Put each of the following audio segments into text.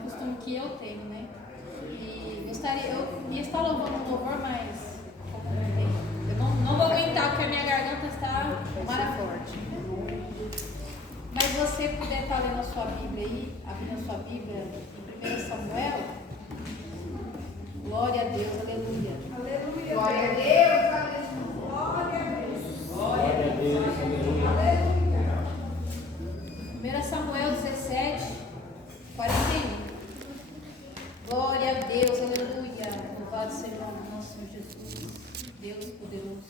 um costume que eu tenho, né? E eu ia estar louvando um louvor, mas eu não vou aguentar porque a minha garganta está maravilhosa. Mas você puder estar lendo a sua Bíblia aí, abrindo a sua Bíblia em 1 Samuel, glória a Deus, aleluia. Aleluia. Glória a Deus, aleluia. Glória a Deus. Glória a Deus, aleluia. 1 Samuel 17, 41. Glória a Deus, aleluia. Louvado seja o nome do nosso Senhor Jesus, Deus poderoso.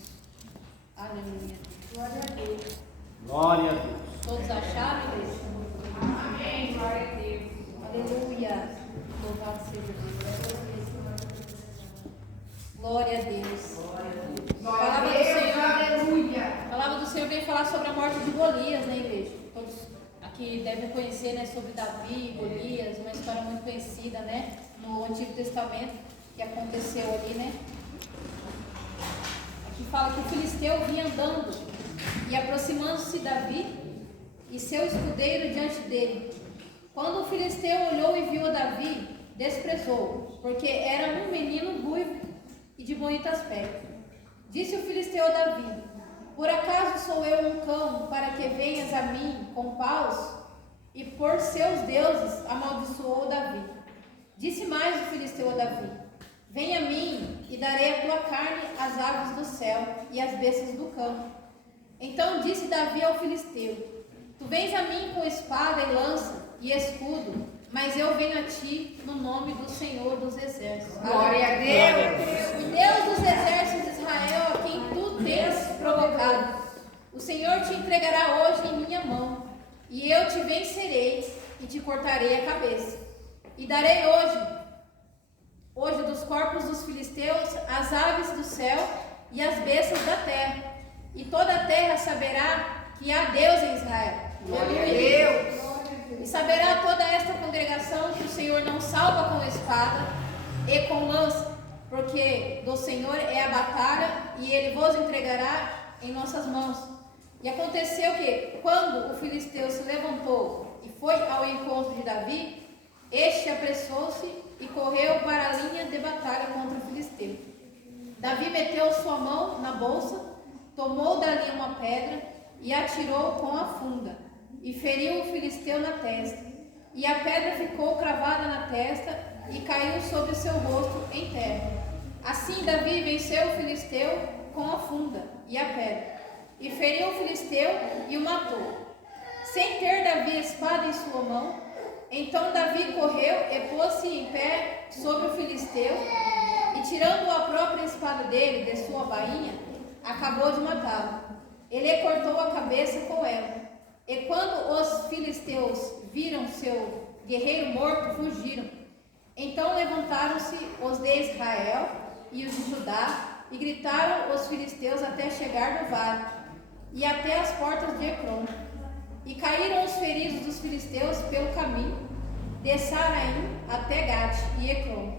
Aleluia. Glória a Deus. Glória a Deus. Todos acharam, igreja? Amém. Glória a Deus. Aleluia. Louvado seja Deus. Glória a Deus. Glória a Deus. Aleluia. A palavra do Senhor veio falar sobre a morte de Golias, né, igreja? Todos aqui devem conhecer, né, sobre Davi, Golias, uma história muito conhecida, né, no Antigo Testamento, que aconteceu ali, né? Aqui fala que o filisteu vinha andando e aproximando-se Davi e seu escudeiro diante dele. Quando o filisteu olhou e viu a Davi, desprezou-o, porque era um menino ruivo e de bonito aspecto. Disse o filisteu a Davi: por acaso sou eu um cão para que venhas a mim com paus? E por seus deuses amaldiçoou Davi. Disse mais o filisteu a Davi: vem a mim e darei a tua carne às aves do céu e às bestas do campo. Então disse Davi ao filisteu: tu vens a mim com espada e lança e escudo, mas eu venho a ti no nome do Senhor dos Exércitos. Glória a Deus. O Deus dos exércitos de Israel, a quem tu tens provocado, o Senhor te entregará hoje em minha mão, e eu te vencerei e te cortarei a cabeça. E darei hoje dos corpos dos filisteus as aves do céu e as bestas da terra, e toda a terra saberá que há Deus em Israel. Glória a Deus. E saberá toda esta congregação que o Senhor não salva com espada e com lança, porque do Senhor é a batalha, e ele vos entregará em nossas mãos. E aconteceu que, quando o filisteu se levantou e foi ao encontro de Davi, este apressou-se e correu para a linha de batalha contra o filisteu. Davi meteu sua mão na bolsa, tomou dali uma pedra e atirou com a funda, e feriu o filisteu na testa. E a pedra ficou cravada na testa e caiu sobre o seu rosto em terra. Assim Davi venceu o filisteu com a funda e a pedra, e feriu o filisteu e o matou, sem ter Davi espada em sua mão. Então Davi correu e pôs-se em pé sobre o filisteu, e tirando a própria espada dele de sua bainha, acabou de matá-lo. Ele cortou a cabeça com ela. E quando os filisteus viram seu guerreiro morto, fugiram. Então levantaram-se os de Israel e os de Judá, e gritaram os filisteus até chegar no vale, e até as portas de Ecrom. E caíram os feridos dos filisteus pelo caminho, de Saraim até Gate e Ecrom.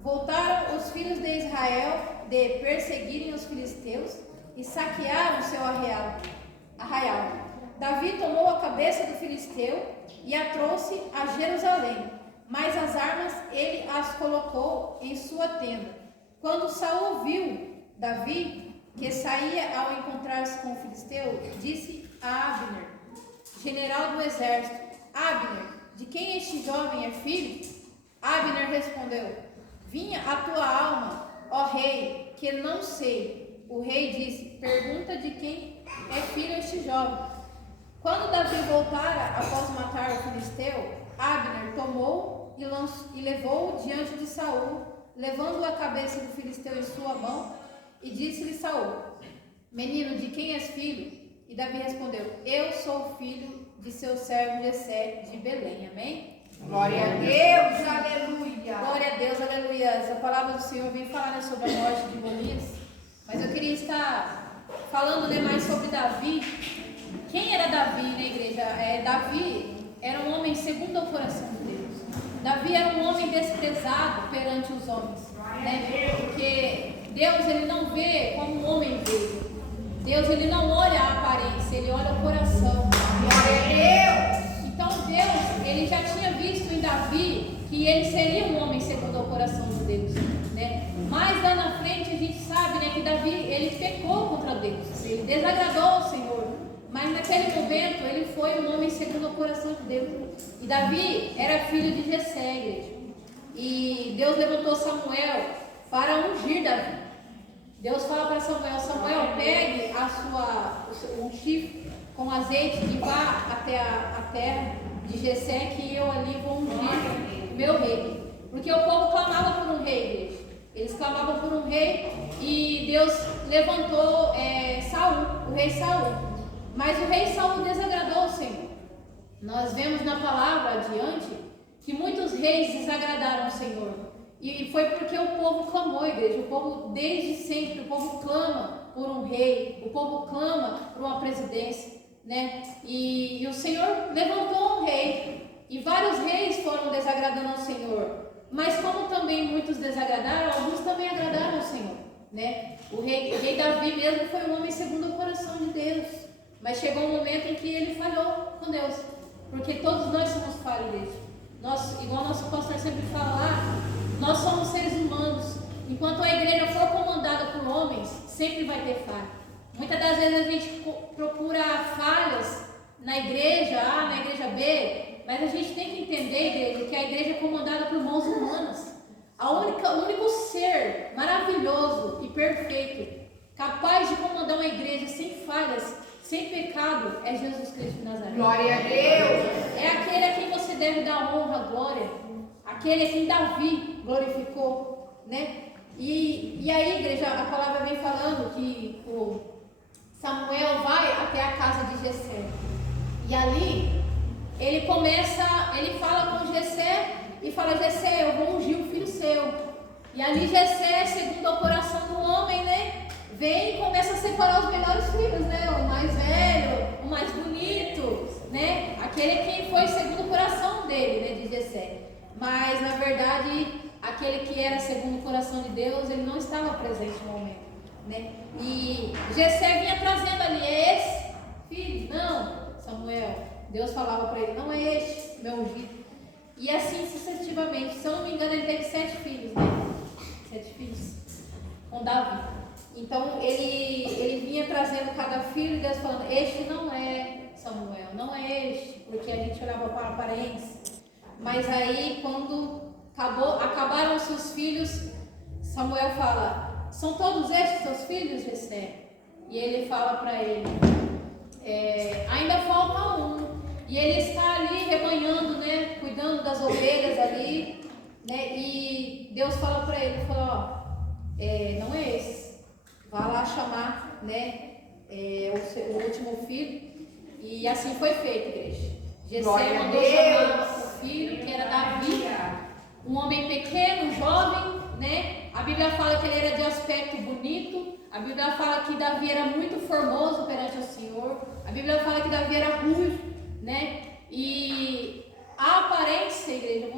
Voltaram os filhos de Israel de perseguirem os filisteus, e saquearam seu arraial. Davi tomou a cabeça do filisteu e a trouxe a Jerusalém, mas as armas ele as colocou em sua tenda. Quando Saul viu Davi, que saía ao encontrar-se com o filisteu, disse a Abner, general do exército: Abner, de quem este jovem é filho? Abner respondeu: vinha a tua alma, ó rei, que não sei. O rei disse: pergunta de quem é filho este jovem. Quando Davi voltara após matar o filisteu, Abner tomou e levou-o diante de Saul, levando a cabeça do filisteu em sua mão, e disse-lhe Saul: menino, de quem és filho? E Davi respondeu: eu sou filho de seu servo Jessé de Belém. Amém? Glória a Deus, aleluia. Glória a Deus, aleluia. A palavra do Senhor vem falar, né, sobre a morte de Golias, mas eu queria estar falando, né, mais sobre Davi. Quem era Davi, né, igreja? Davi era um homem segundo o coração de Deus. Davi era um homem desprezado perante os homens, né? Porque Deus, ele não vê como o homem vê. Deus, ele não olha a aparência, ele olha o coração. Glória a Deus. Então Deus, ele já tinha visto em Davi que que ele seria um homem segundo o coração de Deus, né? Mas lá na frente a gente sabe, né, que Davi, ele pecou contra Deus, ele desagradou o Senhor, mas naquele momento ele foi um homem segundo o coração de Deus. E Davi era filho de Jessé, igreja. E Deus levantou Samuel para ungir Davi. Deus fala para Samuel: Samuel, pegue um chifre com azeite e vá até a terra de Jessé, que eu ali vou ungir o meu rei. Porque o povo clamava por um rei, igreja. Eles clamavam por um rei e Deus levantou Saul, o rei Saul. Mas o rei Saul desagradou o Senhor. Nós vemos na palavra adiante que muitos reis desagradaram o Senhor. E foi porque o povo clamou, igreja. O povo, desde sempre, o povo clama por um rei, o povo clama por uma presidência, né? E o Senhor levantou um rei. E vários reis foram desagradando ao Senhor. Mas como também muitos desagradaram, alguns também agradaram ao Senhor, né? O rei Davi mesmo foi um homem segundo o coração de Deus. Mas chegou um momento em que ele falhou com Deus. Porque todos nós somos falhos, igreja. Nós, igual nosso pastor sempre fala, nós somos seres humanos. Enquanto a igreja for comandada por homens, sempre vai ter falha. Muitas das vezes a gente procura falhas na igreja A, na igreja B, mas a gente tem que entender, igreja, que a igreja é comandada por mãos humanas. O único ser maravilhoso e perfeito, capaz de comandar uma igreja sem falhas, sem pecado, é Jesus Cristo de Nazaré. Glória a Deus. É aquele a quem você deve dar honra, glória. Aquele a quem Davi glorificou, né? E aí, igreja, a palavra vem falando que o Samuel vai até a casa de Jessé. E ali, ele fala com Jessé e fala: Jessé, eu vou ungir um filho seu. E ali Jessé, segundo o coração do homem, né? Vem e começa a separar os melhores filhos, né? O mais velho, o mais bonito, né? Aquele que foi segundo o coração dele, né? De Jessé. Mas, na verdade, aquele que era segundo o coração de Deus, ele não estava presente no momento, né? E Jessé vinha trazendo ali: é esse filho? Não, Samuel. Deus falava para ele: não é este, meu ungido. E assim sucessivamente. Se eu não me engano, ele teve 7 filhos, né? 7 filhos com Davi. Então ele vinha trazendo cada filho e Deus falando: este não é Samuel, não é este, porque a gente olhava para a aparência. Mas aí, quando acabaram os seus filhos, Samuel fala: são todos estes seus filhos, Jessé? E ele fala para ele: ainda falta um. E ele está ali rebanhando, né, cuidando das ovelhas ali, né? E Deus fala para ele, não é esse. Vá lá chamar, né, o último filho. E assim foi feito, igreja. Jessé mandou chamar o filho, que era Davi, um homem pequeno, jovem, né? A Bíblia fala que ele era de aspecto bonito. A Bíblia fala que Davi era muito formoso perante o Senhor. A Bíblia fala que Davi era ruivo, né? E a aparência, igreja,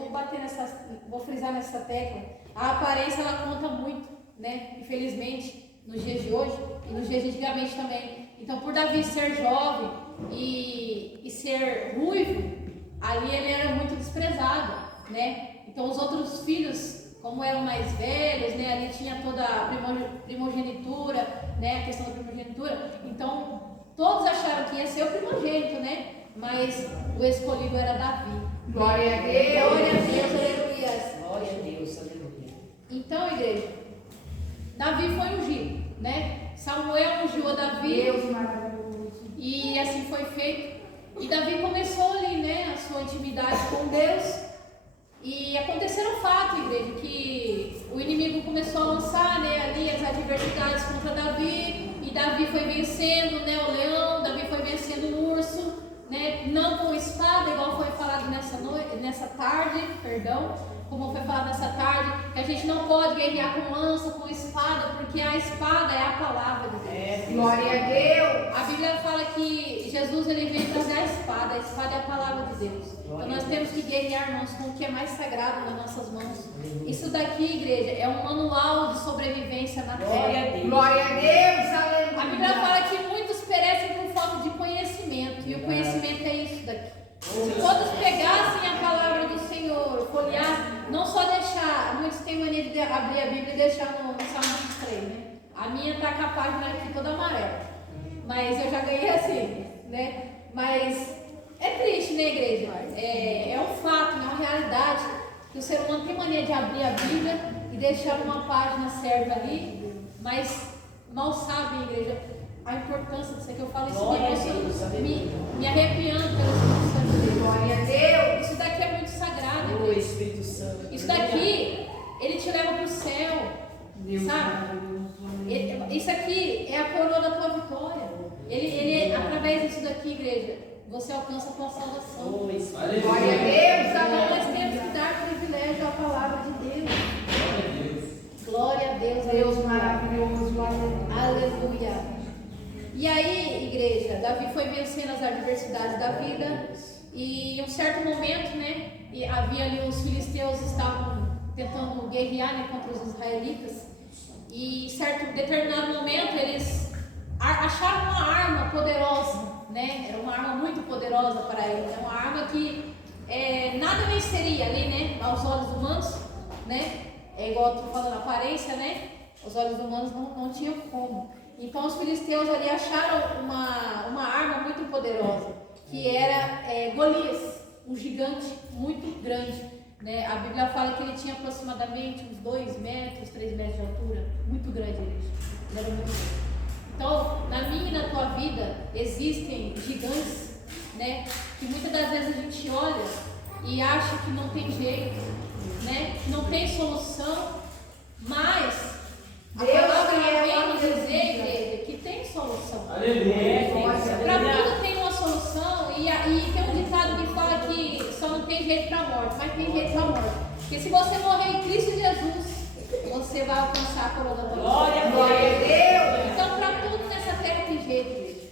vou frisar nessa tecla. A aparência, ela conta muito, né? Infelizmente, nos dias de hoje e nos dias de antigamente também. Então, por Davi ser jovem e ser ruivo, ali ele era muito desprezado, né? Então, os outros filhos, como eram mais velhos, né? Ali tinha toda a primogenitura, né? A questão da primogenitura. Então, todos acharam que ia ser o primogênito, né? Mas o escolhido era Davi. Glória a Deus. Glória a Deus, aleluia. Glória a Deus, aleluia. Então, igreja, Davi foi ungido, né? Samuel ungiu a Davi. Deus maravilhoso. E assim foi feito. E Davi começou ali, né, a sua intimidade com Deus. E aconteceram fatos, igreja, que o inimigo começou a lançar, né, ali as adversidades contra Davi. E Davi foi vencendo, né, o leão. Davi foi vencendo o urso, né, não com espada, igual foi falado nessa tarde, como foi falado nessa tarde, que a gente não pode guerrear com lança, com espada, porque a espada é a palavra de Deus. Glória a Deus. A Bíblia fala que Jesus ele veio trazer a espada é a palavra de Deus. Então nós temos que guerrear, irmãos, com o que é mais sagrado nas nossas mãos. Isso daqui, igreja, é um manual de sobrevivência na terra. Glória a Deus, aleluia. A Bíblia fala que muitos perecem por falta de conhecimento, e o conhecimento é isso daqui. Se todos pegassem a palavra do Senhor, folheassem, abrir a Bíblia e deixar no Salmo 3, né? A minha tá com a página aqui toda amarela. Mas eu já ganhei assim, né? Mas é triste, né, igreja? É um fato, é uma realidade que o ser humano tem mania de abrir a Bíblia e deixar uma página certa ali, mas mal sabe, igreja, a importância disso aqui. Eu falo isso me arrepiando pelo Espírito Santo de Deus. Glória a Deus. Isso daqui é muito sagrado. O Espírito Santo. Isso daqui, ele te leva para o céu, sabe? Isso aqui é a coroa da tua vitória. Ele através disso daqui, igreja, você alcança a tua salvação. Glória a Deus. Então nós temos que dar privilégio à palavra de Deus. Glória a Deus. Deus maravilhoso. Aleluia. E aí, igreja, Davi foi vencendo as adversidades da vida. E em um certo momento, né, e havia ali os filisteus estavam tentando guerrear, né, contra os israelitas. E em certo determinado momento eles acharam uma arma poderosa, né? Era uma arma muito poderosa para eles. É uma arma que nada venceria ali, né? Aos olhos humanos, né? É igual eu estou falando, a aparência, né? Os olhos humanos não tinham como. Então os filisteus ali acharam uma arma muito poderosa, que era Golias, um gigante muito grande. Né? A Bíblia fala que ele tinha aproximadamente uns 2 metros, 3 metros de altura, muito grande ele era muito grande. Então, na minha e na tua vida existem gigantes, né? Que muitas das vezes a gente olha e acha que não tem jeito, né? Que não tem solução, mas a palavra vem nos dizer, igreja, que tem solução. Para tudo tem uma solução, e tem um ditado que fala que só não tem jeito para a morte, mas tem jeito para a morte. Porque se você morrer em Cristo Jesus, você vai alcançar a coroa da tua vida. Glória a Deus. Então, para tudo nessa terra tem jeito, igreja.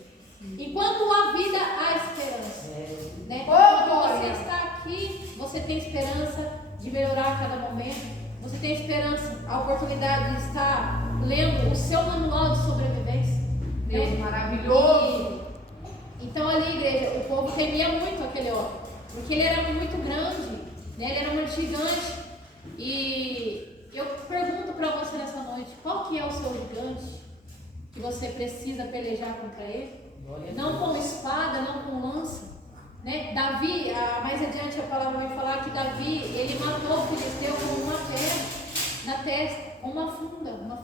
Enquanto há vida, há esperança. Né? Quando você está aqui, você tem esperança de melhorar a cada momento. Você tem esperança, a oportunidade de estar lendo o seu manual de sobrevivência. Deus né? maravilhoso. Então ali, igreja, o povo temia muito aquele homem, porque ele era muito grande, né? Ele era muito gigante. E eu pergunto para você nessa noite, qual que é o seu gigante que você precisa pelejar contra ele? Não com espada, não com lança. Né? Davi, mais adiante a palavra vai falar que Davi, ele matou o filisteu com uma pedra na testa, com uma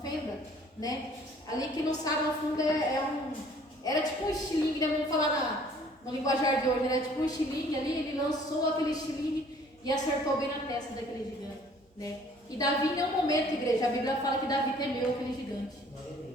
fenda, né? Ali que não sabe, uma funda era tipo um estilingue, né? Vamos falar no linguajar de hoje, era tipo um estilingue ali, ele lançou aquele estilingue e acertou bem na testa daquele gigante, né? E Davi, em nenhum momento, igreja, a Bíblia fala que Davi temeu aquele gigante.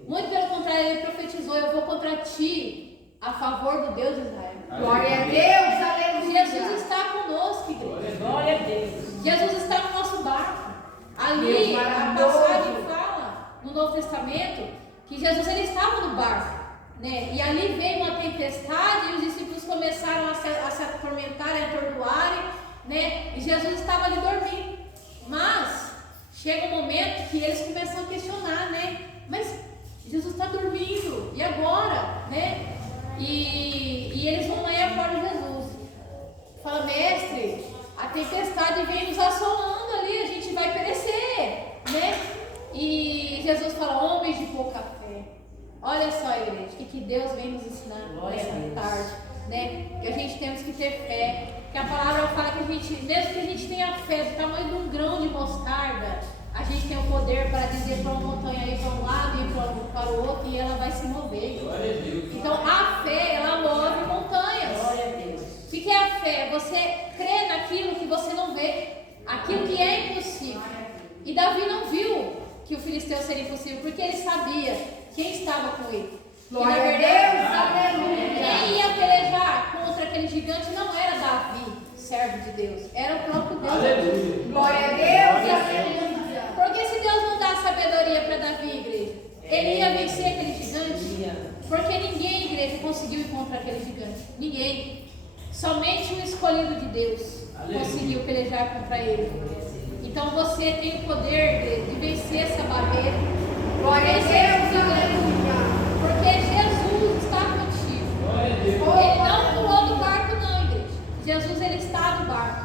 Muito pelo contrário, ele profetizou, eu vou contra ti a favor do Deus de Israel. Glória a Deus, aleluia. Jesus está conosco, igreja. Glória a Deus. Jesus está no nosso barco. Ali, a passagem fala, no Novo Testamento, que Jesus ele estava no barco. Né? E ali veio uma tempestade e os discípulos começaram a se atormentar, a atordoarem. Né? E Jesus estava ali dormindo. Mas, chega um momento que eles começam a questionar, né? Mas Jesus está dormindo, e agora? Né? E eles vão lá e acordam Jesus. Fala, mestre, a tempestade vem nos assolando ali, a gente vai perecer, né? E Jesus fala, homens de pouca fé. Olha só, igreja, o que Deus vem nos ensinar nessa tarde, né? Que a gente temos que ter fé. Que a palavra fala que a gente, mesmo que a gente tenha fé do tamanho de um grão de mostarda, a gente tem o poder para dizer para uma montanha ir para um lado e para o outro, e ela vai se mover. Então a fé, ela move montanhas. O que é a fé? Você crê naquilo que você não vê, aquilo que é impossível. E Davi não viu que o filisteu seria impossível, porque ele sabia quem estava com ele. Glória na a verdade, Deus, aleluia. quem ia pelejar contra aquele gigante não era Davi, servo de Deus, era o próprio Deus. Aleluia. Glória a Deus, aleluia. Porque se Deus não dá sabedoria para Davi, igreja, ele ia vencer aquele gigante. Porque ninguém, igreja, conseguiu ir contra aquele gigante. Ninguém. Somente o escolhido de Deus conseguiu pelejar contra ele. Então você tem o poder, igreja, de vencer essa barreira. Glória a Deus, aleluia. Porque Jesus está contigo. Ele não pulou do barco, não, igreja. Jesus, ele está no barco.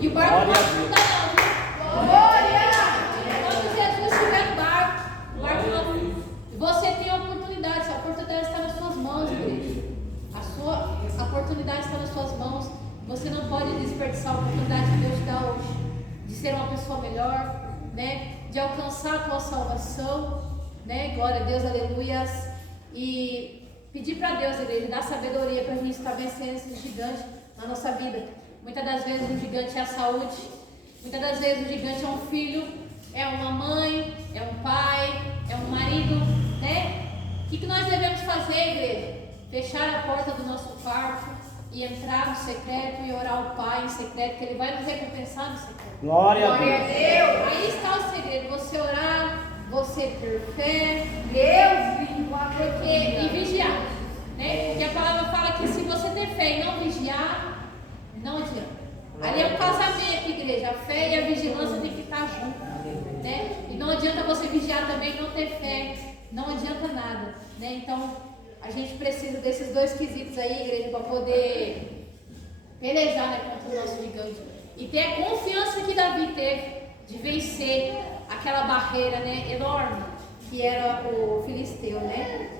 E o barco não afunda, não. Glória. Quando Jesus essa oportunidade que Deus te dá hoje, de ser uma pessoa melhor, né? De alcançar a tua salvação, né? Glória a Deus, aleluias. E pedir para Deus, igreja, dar sabedoria para a gente estar vencendo esse gigante na nossa vida. Muitas das vezes o gigante é a saúde, muitas das vezes o gigante é um filho, é uma mãe, é um pai, é um marido, né? O que nós devemos fazer, igreja? Fechar a porta do nosso quarto e entrar no secreto e orar ao Pai em secreto, que Ele vai nos recompensar no secreto. Glória a Deus. Aí está o segredo, você orar, você ter fé, e vigiar, né? Porque a palavra fala que se você ter fé e não vigiar, não adianta. Ali é um casamento, igreja, a fé e a vigilância tem que estar juntas, né? E não adianta você vigiar também e não ter fé, não adianta nada, né? Então, a gente precisa desses dois quesitos aí, igreja, para poder pelejar, né, contra o nosso gigante. E ter a confiança que Davi teve de vencer aquela barreira, né, enorme, que era o filisteu, né?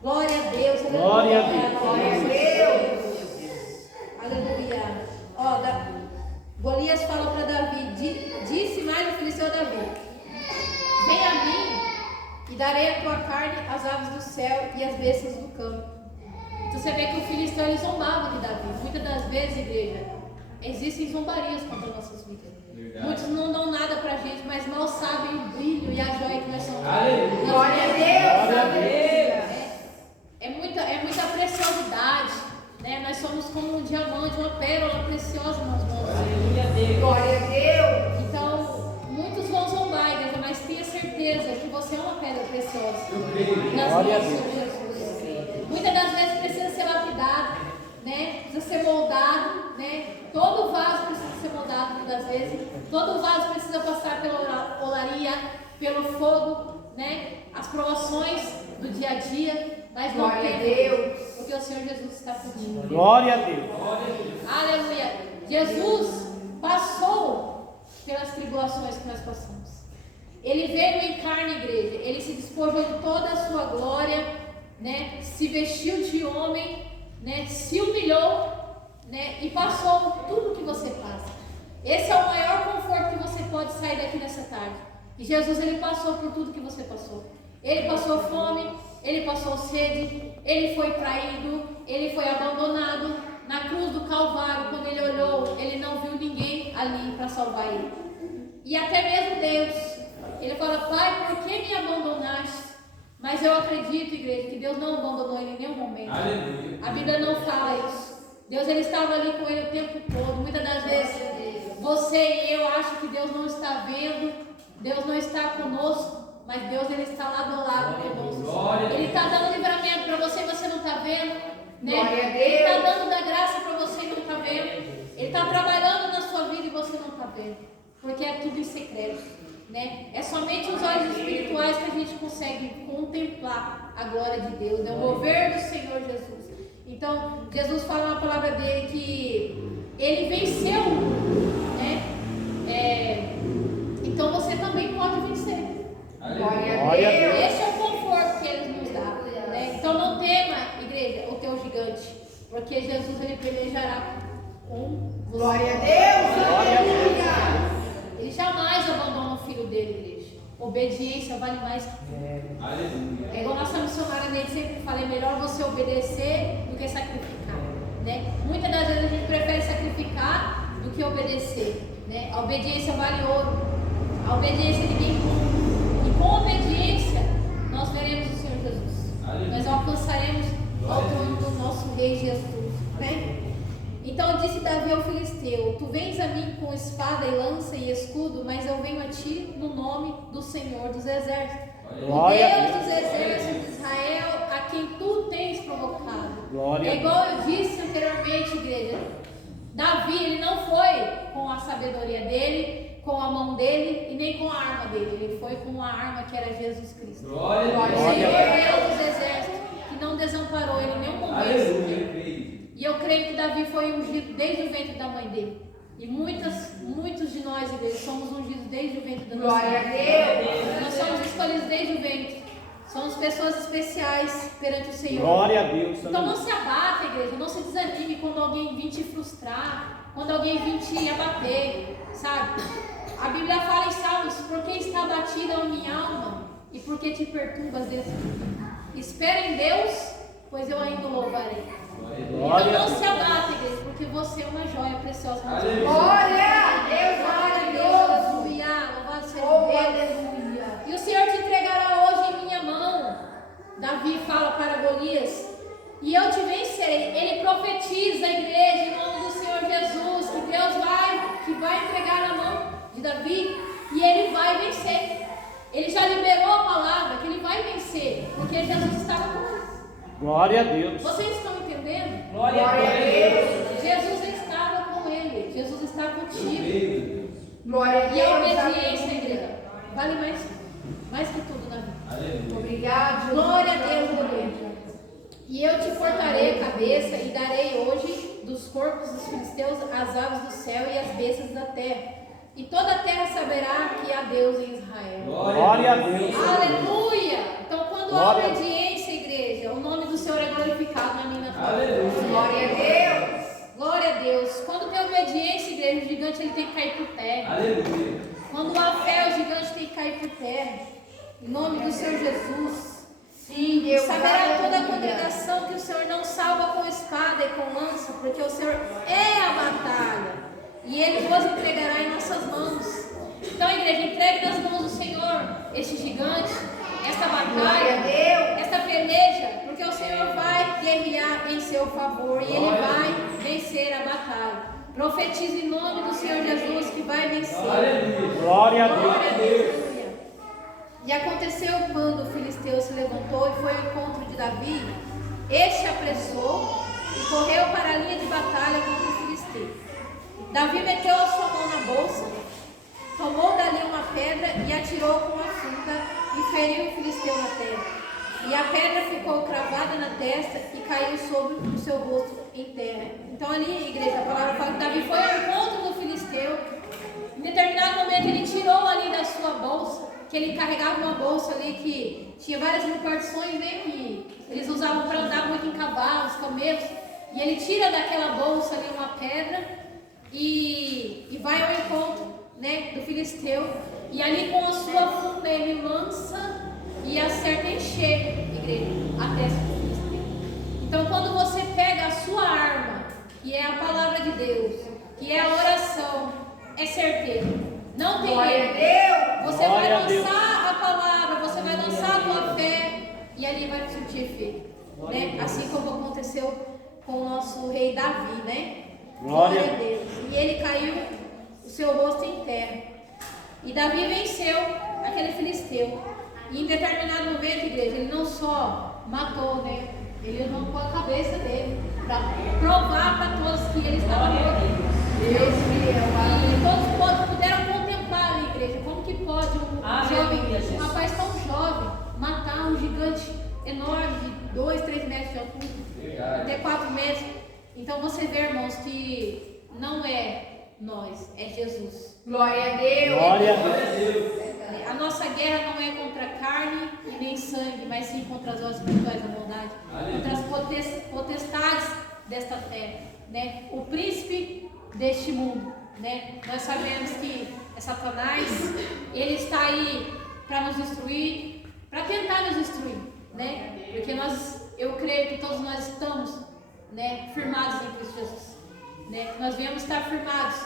Glória a Deus, aleluia. Glória a Deus. Glória a Deus. Aleluia. Ó, Golias falou para Davi, disse mais o filisteu a Davi: vem a mim e darei a tua carne às aves do céu e às bestas do campo. Então você vê que o filisteu ele zombava de Davi. Muitas das vezes, igreja, existem zombarias contra nossas vidas. Verdade. Muitos não dão nada pra gente, mas mal sabem o brilho e a joia que nós somos. Glória a Deus! Glória a Deus! É muita preciosidade, né? Nós somos como um diamante, uma pérola preciosa nas mãos. Glória a Deus! Então, muitos vão zombar, igreja, mas tenha certeza que você é uma pedra preciosa. Glória a Deus. Jesus. Muitas das vezes precisa ser lapidado, né? Precisa ser moldado, né? Todo vaso precisa ser moldado muitas das vezes. Todo vaso precisa passar pela olaria, pelo fogo, né? As provações do dia a dia. Mas não Glória a tem, Deus, porque o Senhor Jesus está contigo. Glória a Deus. Aleluia. Jesus passou pelas tribulações que nós passamos. Ele veio em carne, igreja. Ele se despojou de toda a sua glória, né? Se vestiu de homem, né? Se humilhou, né? E passou tudo que você passa. Esse é o maior conforto que você pode sair daqui nessa tarde. E Jesus, ele passou por tudo que você passou. Ele passou fome, ele passou sede, ele foi traído, ele foi abandonado. Na cruz do Calvário, quando ele olhou, ele não viu ninguém ali para salvar ele. E até mesmo Deus, ele fala: Pai, por que me abandonaste? Mas eu acredito, igreja, que Deus não abandonou ele em nenhum momento. Aleluia. A Bíblia não fala isso. Deus, ele estava ali com ele o tempo todo. Muitas das vezes, você e eu acham que Deus não está vendo, Deus não está conosco. Mas Deus, ele está lá do lado conosco. Ele está dando livramento para você e você não está vendo, né? Ele está dando da graça para você e não está vendo. Ele está trabalhando na sua vida e você não está vendo. Porque é tudo em secreto, né? É somente os olhos espirituais que a gente consegue contemplar a glória de Deus, né? O mover do Senhor Jesus. Então, Jesus fala na palavra dele que ele venceu, né? Então você também pode vencer. Glória a Deus! Esse é o conforto que ele nos dá, né? Então não tema, igreja, o teu gigante, porque Jesus, ele pelejará com você. Glória a Deus! Aleluia! Ele jamais abandona o filho dele, igreja. Obediência vale mais que tudo. Aleluia. É igual nossa missionária Neide sempre fala: é melhor você obedecer do que sacrificar, né? Muitas das vezes a gente prefere sacrificar do que obedecer, né? A obediência vale ouro. A obediência ninguém compra. E com obediência nós veremos o Senhor Jesus. Aleluia. Nós alcançaremos ao trono do nosso Rei Jesus, né? Então disse Davi ao filisteu: Tu vens a mim com espada e lança e escudo, mas eu venho a ti no nome do Senhor dos exércitos, o Deus dos exércitos de Israel, a quem tu tens provocado. Glória. É igual eu disse anteriormente, igreja. Davi, ele não foi com a sabedoria dele, com a mão dele e nem com a arma dele. Ele foi com a arma que era Jesus Cristo. Glória. O Senhor Deus dos exércitos, que não desamparou ele em nenhum momento. E eu creio que Davi foi ungido desde o ventre da mãe dele. E muitos de nós, igreja, somos ungidos desde o ventre da nossa mãe. Glória a Deus! Nós somos escolhidos desde o ventre. Somos pessoas especiais perante o Senhor. Glória a Deus. Então não se abata, igreja, não se desanime quando alguém vir te frustrar, quando alguém vir te abater, sabe? A Bíblia fala em Salmos, porque está abatida a minha alma e porque te perturbas desse dia. Espera em Deus, pois eu ainda o louvarei. Então não se abata, igreja, porque você é uma joia preciosa. Glória a Deus, maravilhoso. Aleluia, louvado seja Oh, Deus. aleluia. E o Senhor te entregará hoje em minha mão. Davi fala para Golias, e eu te vencerei. Ele profetiza a igreja em nome do Senhor Jesus, que Deus vai entregar na mão de Davi, e ele vai vencer. Ele já liberou a palavra que ele vai vencer, porque Jesus estava com ele. Glória a Deus. Vocês estão entendendo? Glória a Deus. Jesus estava com ele, Jesus está contigo. Glória a E a Deus. obediência, igreja, vale mais que tudo na vida. Obrigado. Glória a Deus, igreja. E eu te cortarei a cabeça e darei hoje dos corpos dos filisteus as aves do céu e as bestas da terra. E toda a terra saberá que há Deus em Israel. Glória a Deus. Aleluia! Então, quando há Glória. obediência, igreja, o nome do Senhor é glorificado na minha vida. Glória a Deus. Glória a Deus. Quando tem obediência, igreja, o gigante ele tem que cair por terra. Quando há fé, o gigante tem que cair por terra. Em nome do Senhor Jesus. Sim, Deus. Saberá toda a aleluia. congregação que o Senhor não salva com espada e com lança, porque o Senhor é a batalha. E Ele vos entregará em nossas mãos. Então, igreja, entregue nas mãos do Senhor este gigante, esta Glória a batalha, Deus. esta peleja, porque o Senhor vai guerrear em seu favor e Ele vai vencer a batalha. Profetize em nome do Senhor Jesus que vai vencer. Glória a Deus. Glória a Deus. E aconteceu quando o filisteu se levantou e foi ao encontro de Davi, este apressou e correu para a linha de batalha contra o filisteu. Davi meteu a sua mão na bolsa, tomou dali uma pedra e atirou com a funda e feriu o filisteu na terra. E a pedra ficou cravada na testa e caiu sobre o seu rosto em terra. Então ali, igreja, a palavra fala que Davi foi ao encontro do filisteu. Em determinado momento ele tirou ali da sua bolsa, que ele carregava uma bolsa ali que tinha várias repartições, né, que eles usavam para andar muito em cavalos, camelos. E ele tira daquela bolsa ali uma pedra e vai ao encontro, né, do filisteu. E ali com a sua funda ele lança e acerta em cheio, igreja, a testa do filisteu. Então quando você pega a sua arma, que é a palavra de Deus, que é a oração, é certeiro. Não tem Glória a erro. Deus. Você vai Glória a Deus. lançar a palavra, você vai lançar a tua fé e ali vai surtir efeito, né? Assim como aconteceu com o nosso rei Davi, né? Glória a Deus. E ele caiu o seu rosto em terra. E Davi venceu aquele filisteu. E em determinado momento, igreja, ele não só matou, né? Ele arrancou a cabeça dele para provar para todos que ele estava morto. E todos puderam contemplar ali, igreja, como que pode um rapaz tão jovem matar um gigante enorme de 2, 3 metros de altura, até 4 metros. Então você vê, irmãos, que não é nós, é Jesus. Glória a Deus. Glória a Deus. A nossa guerra não é contra carne e nem sangue, mas sim contra as obras espirituais da maldade, contra as potestades desta terra, né? O príncipe deste mundo, né? Nós sabemos que é Satanás, ele está aí para nos destruir, para tentar nos destruir, né? Porque eu creio que todos nós estamos, né, firmados em Cristo Jesus, né? Nós viemos estar firmados,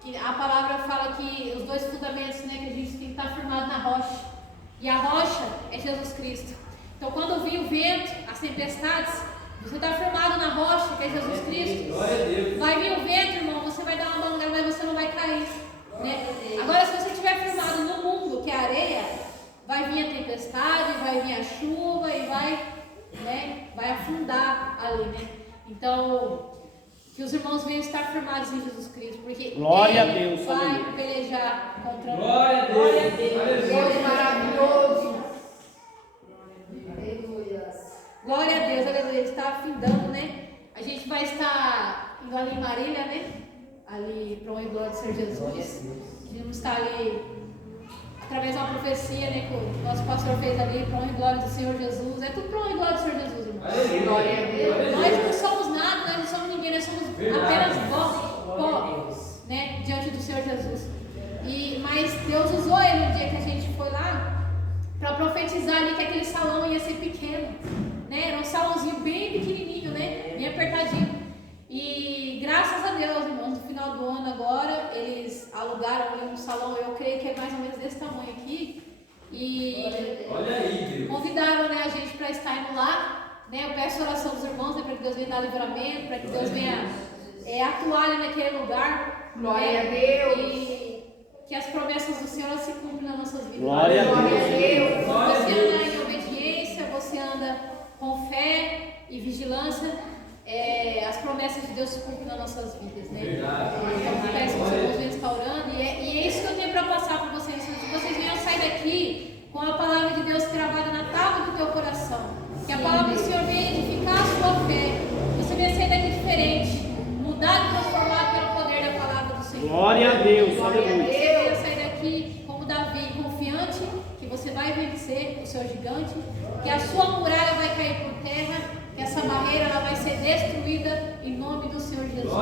que a palavra fala que os dois fundamentos, né, que a gente tem que estar firmado na rocha, e a rocha é Jesus Cristo. Então quando vir o vento, as tempestades, você está firmado na rocha, que é Jesus Cristo. Vai vir o vento, irmão, você vai dar uma bangada, mas você não vai cair, né? Agora, se você estiver firmado no mundo, que é a areia, vai vir a tempestade, vai vir a chuva e vai afundar ali, né? Então, que os irmãos venham estar firmados em Jesus Cristo, porque Glória a Ele Deus, vai aleluia. pelejar contra nós. Glória a Deus. Deus maravilhoso. Glória a Deus, aleluia. Está afindando, né? A gente vai estar indo ali em Marília, né? Ali para o glória do Senhor Jesus. Vamos estar ali através de uma profecia, né? Que o nosso pastor fez ali para o glória do Senhor Jesus. É tudo para o glória do Senhor Jesus, irmão. Glória a Deus. Nós não somos nada, nós não somos ninguém, nós somos apenas vós. pó, né, diante do Senhor Jesus. Mas Deus usou ele no dia que a gente foi lá para profetizar ali que aquele salão ia ser pequeno, né? Era um salãozinho bem pequenininho, né? Bem apertadinho. E graças a Deus, irmãos, no final do ano agora, eles alugaram ali um salão, eu creio que é mais ou menos desse tamanho aqui. E Olha aí, Deus. convidaram, né, a gente para estar indo lá, né? Eu peço a oração dos irmãos, né, para que Deus venha dar livramento, para que Deus venha atuar ali naquele lugar. Glória a Deus. E que as promessas do Senhor se cumprem nas nossas vidas. Glória a Deus. Você anda em obediência, você anda com fé e vigilância. As promessas de Deus se cumprem nas nossas vidas, né? Então, peço que os irmãos venham restaurando. E é isso que eu tenho para passar para vocês. Que vocês venham sair daqui com a palavra de Deus gravada na tábua do teu coração. Que a palavra do Senhor venha edificar a sua fé. Você venha sair daqui diferente, mudado e transformado pelo poder da palavra do Senhor. Glória a Deus. Glória a Aleluia. Deus. Você venha sair daqui como Davi, confiante que você vai vencer o seu gigante, que a sua muralha vai cair por terra, que essa barreira ela vai ser destruída em nome do Senhor Jesus.